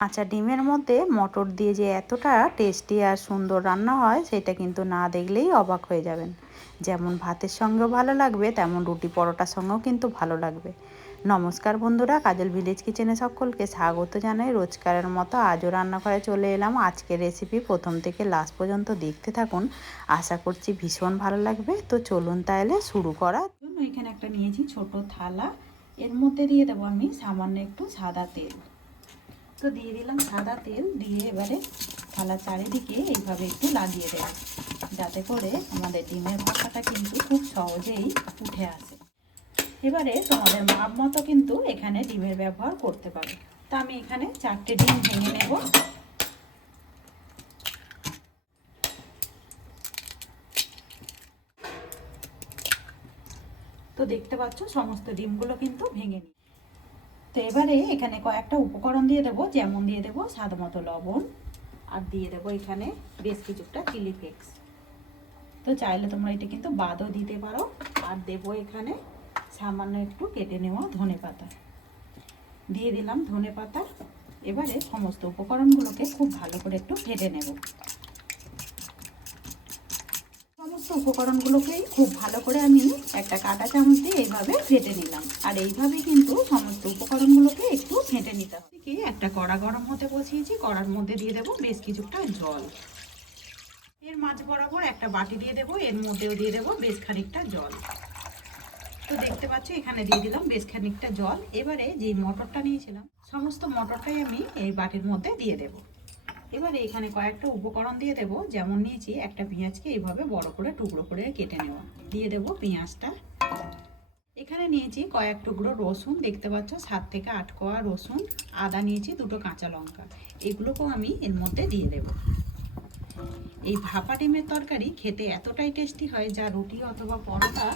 কাঁচা ডিমের মধ্যে মটর দিয়ে যে এতটা টেস্টি আর সুন্দর রান্না হয়, সেটা কিন্তু না দেখলেই অবাক হয়ে যাবেন। যেমন ভাতের সঙ্গেও ভালো লাগবে, তেমন রুটি পরোটার সঙ্গেও কিন্তু ভালো লাগবে। নমস্কার বন্ধুরা, কাজল ভিলেজ কিচেনে সকলকে স্বাগত জানাই। রোজকারের মতো আজও রান্নাঘরে চলে এলাম। আজকের রেসিপি প্রথম থেকে লাস্ট পর্যন্ত দেখতে থাকুন। আশা করছি ভীষণ ভালো লাগবে। তো চলুন তাহলে শুরু করা এখানে একটা নিয়েছি ছোট থালা। এর মধ্যে দিয়ে দেবো আমি সামান্য একটু সাদা তেল। তো দিয়ে দিলাম সাদা তেল, দিয়ে এবারে থালা চারিদিকে এইভাবে একটু লাগিয়ে দেব। যাতে করে আমাদের ডিমের ভাষাটা কিন্তু খুব সহজেই উঠে আসে। এবারে তোমাদের মাপ মতো কিন্তু এখানে ডিমের ব্যবহার করতে পারো। তা আমি এখানে চারটে ডিম ভেঙে নেব। তো দেখতে পাচ্ছ, সমস্ত ডিমগুলো কিন্তু ভেঙে নিই তো এবারে এখানে কয়েকটা উপকরণ দিয়ে দেবো, যেমন দিয়ে দেবো স্বাদ মতো লবণ, আর দিয়ে দেবো এখানে বেশ কিছুটা চিলি ফ্লেক্স। তো চাইলে তোমরা এটা কিন্তু বাদও দিতে পারো, আর দেবো এখানে সামান্য একটু কেটে নেওয়া ধনে পাতা। দিয়ে দিলাম ধনে পাতা। এবারে সমস্ত উপকরণগুলোকে খুব ভালো করে একটু ভেজে নেব সমস্ত উপকরণগুলোকেই খুব ভালো করে আমি একটা কাঁটা চামচ দিয়ে এইভাবে ফেটে নিলাম। আর এইভাবে কিন্তু সমস্ত উপকরণগুলোকে একটু ফেটে নিতে হবে। একটা কড়া গরম হতে বসিয়েছি, কড়ার মধ্যে দিয়ে দেবো বেশ কিছুটা জল। এর মাঝ বরাবর একটা বাটি দিয়ে দেবো, এর মধ্যেও দিয়ে দেবো বেশ খানিকটা জল। তো দেখতে পাচ্ছি, এখানে দিয়ে দিলাম বেশ খানিকটা জল। এবারে যে মটরটা নিয়েছিলাম, সমস্ত মটরটাই আমি এই বাটির মধ্যে দিয়ে দেবো। এবারে এখানে কয়েকটা উপকরণ দিয়ে দেব। যেমন নিয়েছি একটা পেঁয়াজকে এইভাবে বড় করে টুকরো করে কেটে নেওয়া। দিয়ে দেব পেঁয়াজটা। এখানে নিয়েছি কয়েক টুকরো রসুন। দেখতে পাচ্ছ, সাত থেকে আট কোয়া রসুন। আদা নিয়েছি দুটো কাঁচা লঙ্কা। এগুলোকেও আমি এর মধ্যে দিয়ে দেব। এই ভাপা ডিমের তরকারি খেতে এতটাই টেস্টি হয় যা রুটি অথবা পরোটা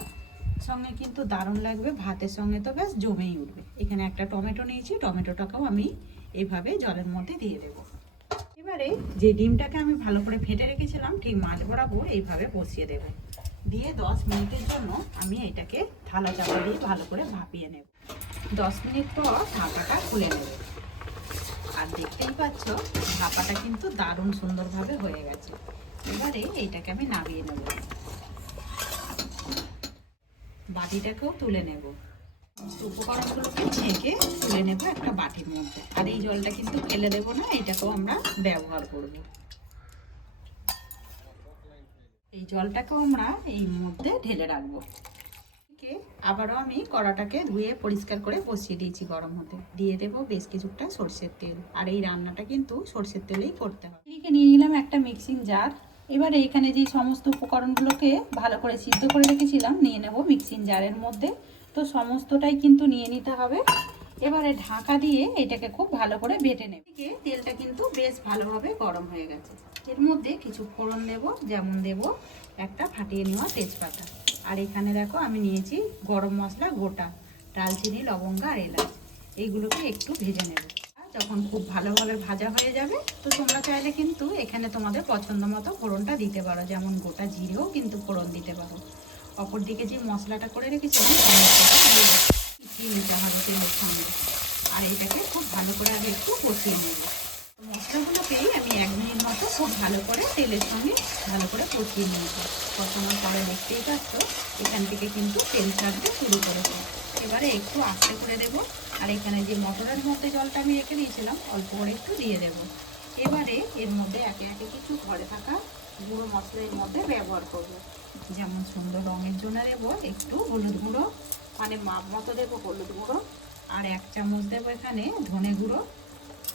সঙ্গে কিন্তু দারুণ লাগবে। ভাতের সঙ্গে তো ব্যাস জমেই উঠবে। এখানে একটা টমেটো নিয়েছি। টমেটোটাকেও আমি এভাবে জলের মধ্যে দিয়ে দেবো। এবারে যে ডিমটাকে আমি ভালো করে ফেটে রেখেছিলাম, ঠিক মাছ বরাবর এইভাবে বসিয়ে দেব। দিয়ে দশ মিনিটের জন্য আমি এটাকে থালা চাপা দিয়ে ভালো করে ভাপিয়ে নেব। দশ মিনিট পর ঢাকাটা খুলে নেব। আর দেখতেই পাচ্ছ, ভাপাটা কিন্তু দারুণ সুন্দরভাবে হয়ে গেছে। এবারে এইটাকে আমি নামিয়ে নেব। বাটিটাকেও তুলে নেব। উপকরণগুলোকে ছেঁকে তুলে নেব একটা বাটির মধ্যে। আর এই জলটা কিন্তু ফেলে দেবো না, এটাকেও আমরা ব্যবহার করব। এই জলটাকেও আমরা এই মধ্যে ঢেলে রাখব। আবারও আমি কড়াটাকে ধুয়ে পরিষ্কার করে বসিয়ে দিয়েছি গরম হতে। দিয়ে দেবো বেশ কিছুটা সর্ষের তেল। আর এই রান্নাটা কিন্তু সর্ষের তেলেই করতে হবে। এদিকে নিয়ে নিলাম একটা মিক্সিং জার। এবারে এখানে যে সমস্ত উপকরণগুলোকে ভালো করে সিদ্ধ করে রেখেছিলাম, নিয়ে নেব মিক্সিং জারের মধ্যে। তো সমস্তটাই কিন্তু নিয়ে নিতে হবে। এবারে ঢাকা দিয়ে এটাকে খুব ভালো করে বেটে নেবে। তেলটা কিন্তু বেশ ভালোভাবে গরম হয়ে গেছে। এর মধ্যে কিছু ফোড়ন দেব, যেমন দেব একটা ফাটিয়ে নেওয়া তেজপাতা। আর এখানে দেখো আমি নিয়েছি গরম মশলা, গোটা ডালচিনি, লবঙ্গ আর এলাচ। এইগুলোকে একটু ভেজে নেব। যখন খুব ভালোভাবে ভাজা হয়ে যাবে, তো তোমরা চাইলে কিন্তু এখানে তোমাদের পছন্দ মতো ফোড়নটা দিতে পারো। যেমন গোটা জিরেও কিন্তু ফোড়ন দিতে পারো। অপর দিকে যে মশলাটা করে রেখেছি মিশিয়ে নিতে হবে তেলের সঙ্গে আর এটাকে খুব ভালো করে আমি একটু কষিয়ে নেব। মশলাগুলোকেই আমি এক মিনিট মতো খুব ভালো করে তেলের সঙ্গে ভালো করে কষিয়ে নিয়েছি। কষানোর পরে দেখতেই পাচ্ছ, এখান থেকে কিন্তু তেল ছাড়তে শুরু করেছে। এবারে একটু আস্তে করে দেব। আর এখানে যে মটরের মধ্যে জলটা আমি রেখে দিয়েছিলাম, অল্প করে একটু দিয়ে দেব। এবারে এর মধ্যে একে একে কিছু ঘরে থাকা গুঁড়ো মশলার মধ্যে ব্যবহার করব। যেমন সুন্দর রঙের জন্য দেবো, একটু হলুদ গুঁড়ো মানে মাপ মতো দেবো হলুদ গুঁড়ো, আর এক চামচ দেবো এখানে ধনে গুঁড়ো,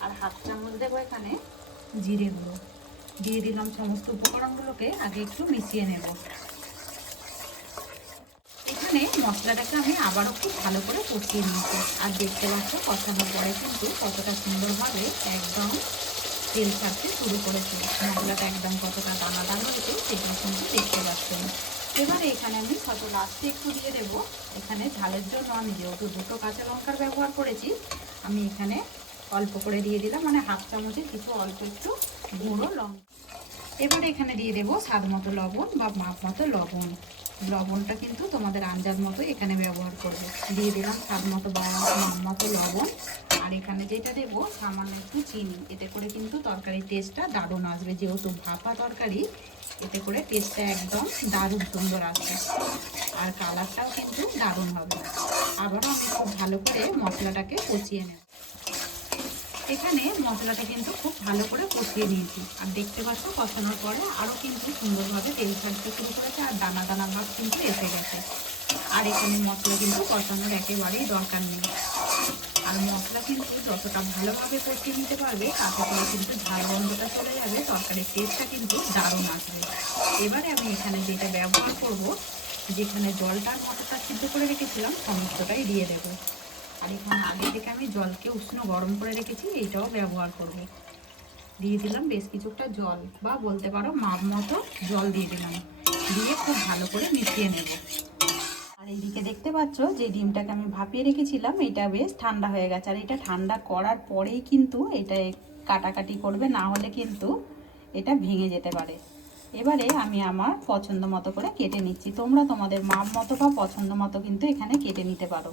আর হাফ চামচ দেবো এখানে জিরে গুঁড়ো। দিয়ে দিলাম সমস্ত উপকরণগুলোকে আগে একটু মিশিয়ে নেব। এখানে মশলাটাকে আমি আবারও খুব ভালো করে কষিয়ে নিয়েছি। আর দেখতে পাচ্ছ কষানোর পরে কিন্তু কতটা সুন্দরভাবে একদম তেল ছাড়তে শুরু করেছে মশলাটা একদম কতটা দানাদার হয়েছে সেটা কিন্তু দেখতে পাচ্ছেন। এবারে এখানে আমি কত লাস্টে একটু দিয়ে দেব। এখানে ঝালের জন্য আমি যেহেতু দুটো কাঁচা লঙ্কার ব্যবহার করেছি, আমি এখানে অল্প করে দিয়ে দিলাম মানে হাফ চামচে কিছু অল্প একটু গুঁড়ো লঙ্কা। এবারে এখানে দিয়ে দেবো স্বাদ মতো লবণ বা মাপ মতো লবণ। লবণটা কিন্তু তোমাদের আন্দাজ মতো এখানে ব্যবহার করবে। দিয়ে দিলাম স্বাদ মতো বা মাপ মতো লবণ। আর এখানে যেটা দেবো, সামান্য একটু চিনি। এতে করে কিন্তু তরকারির টেস্টটা দারুণ আসবে, যেহেতু ভাপা তরকারি, এতে করে টেস্টটা একদম দারুণ সুন্দর আসবে। আর কালারটাও কিন্তু দারুণ হবে। আবারও আমি খুব ভালো করে মশলাটাকে কষিয়ে নেব। এখানে মশলাটা কিন্তু খুব ভালো করে কষিয়ে নিয়েছি। আর দেখতে পাচ্ছ, কষানোর পরে আরও কিন্তু সুন্দরভাবে তেল ছাড়তে শুরু করেছে, আর দানা দানা ভাব কিন্তু এসে গেছে। আর এখানে মশলা কিন্তু কষানোর একেবারেই দরকার নেই। আর মশলা কিন্তু যতটা ভালোভাবে কষিয়ে নিতে পারবে, তাতে করে কিন্তু ঝাল গন্ধটা চলে যাবে, তরকারির টেস্টটা কিন্তু দারুণ আসবে। এবারে আমি এখানে যেটা ব্যবহার করব, যেখানে জলটা মটরটা সিদ্ধ করে রেখেছিলাম, সমস্তটাই দিয়ে দেবো। আর এখানে আগে থেকে আমি জলকে উষ্ণ গরম করে রেখেছি এইটাও ব্যবহার করব। দিয়ে দিলাম বেশ কিছুটা জল, বা বলতে পারো মাপ মতো জল দিয়ে দিলাম। দিয়ে খুব ভালো করে মিশিয়ে নেব। আর এইদিকে দেখতে পাচ্ছ যে ডিমটাকে আমি ভাপিয়ে রেখেছিলাম, এটা বেশ ঠান্ডা হয়ে গেছে। আর এটা ঠান্ডা করার পরেই কিন্তু এটা কাটাকাটি করবে, না হলে কিন্তু এটা ভেঙে যেতে পারে। এবারে আমি আমার পছন্দ মতো করে কেটে নিচ্ছি। তোমরা তোমাদের মাপ মতো বা পছন্দ মতো কিন্তু এখানে কেটে নিতে পারো।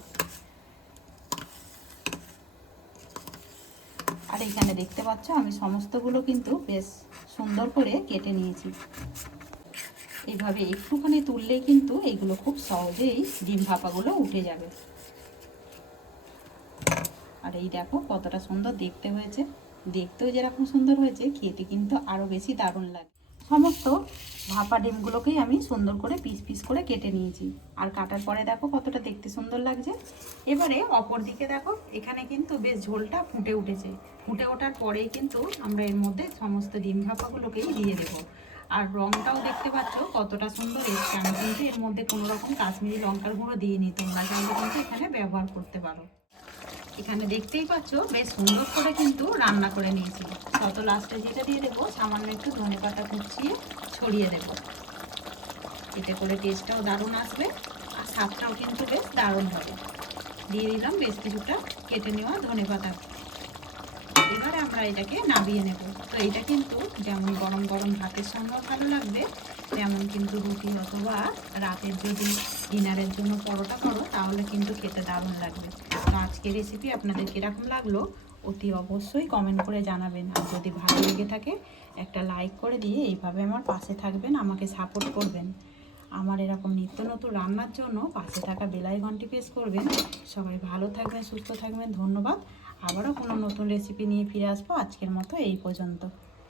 আর এখানে দেখতে পাচ্ছ আমি সমস্তগুলো কিন্তু বেশ সুন্দর করে কেটে নিয়েছি। এইভাবে একটুখানি তুললেই কিন্তু এইগুলো খুব সহজেই ডিম ভাপাগুলো উঠে যাবে। আর এই দেখো কতটা সুন্দর দেখতে হয়েছে। দেখতেও যেরকম সুন্দর হয়েছে, খেতে কিন্তু আরও বেশি দারুণ লাগে। সমস্ত ভাপা ডিমগুলোকেই আমি সুন্দর করে পিস পিস করে কেটে নিয়েছি। আর কাটার পরে দেখো কতটা দেখতে সুন্দর লাগছে। এবারে অপর দিকে দেখো, এখানে কিন্তু বেশ ঝোলটা ফুটে উঠেছে। ফুটে ওঠার পরেই কিন্তু আমরা এর মধ্যে সমস্ত ডিম ভাপাগুলোকেই দিয়ে দেবো। আর রংটাও দেখতে পাচ্ছ, কতটা সুন্দর এসছে। আমি কিন্তু এর মধ্যে কোনো রকম কাশ্মীরি লঙ্কার গুঁড়ো দিইনি, তোমরা চাইলে কিন্তু এখানে ব্যবহার করতে পারো। এখানে দেখতেই পাচ্ছ, বেশ সুন্দর করে কিন্তু রান্না করে নিয়েছি। তত লাস্টে যেটা দিয়ে দেবো, সামান্য একটু ধনে পাতা কুচিয়ে ছড়িয়ে দেবো। এতে করে টেস্টটাও দারুণ আসবে, আর স্বাদটাও কিন্তু বেশ দারুণ হবে। দিয়ে দিলাম বেশ কিছুটা কেটে নেওয়া ধনে পাতা এবার আমরা এটাকে নাবিয়ে নেব। তো এটা কিন্তু যেমন গরম গরম ভাতের সঙ্গেও ভালো লাগবে, তেমন কিন্তু রুটি অথবা রাতের যদি ডিনারের জন্য পরোটা করো, তাহলে কিন্তু খেতে দারুণ লাগবে। তো আজকে রেসিপি আপনাদের কীরকম লাগল অতি অবশ্যই কমেন্ট করে জানাবেন। আর যদি ভালো লেগে থাকে, একটা লাইক করে দিয়ে এইভাবে আমার পাশে থাকবেন, আমাকে সাপোর্ট করবেন। আমার এরকম নিত্য নতুন রান্নার জন্য পাশে থাকা বেলাই ঘন্টি প্রেস করবেন। সবাই ভালো থাকবেন, সুস্থ থাকবেন, ধন্যবাদ। আবারও কোনো নতুন রেসিপি নিয়ে ফিরে আসব। আজকের মতো এই পর্যন্ত।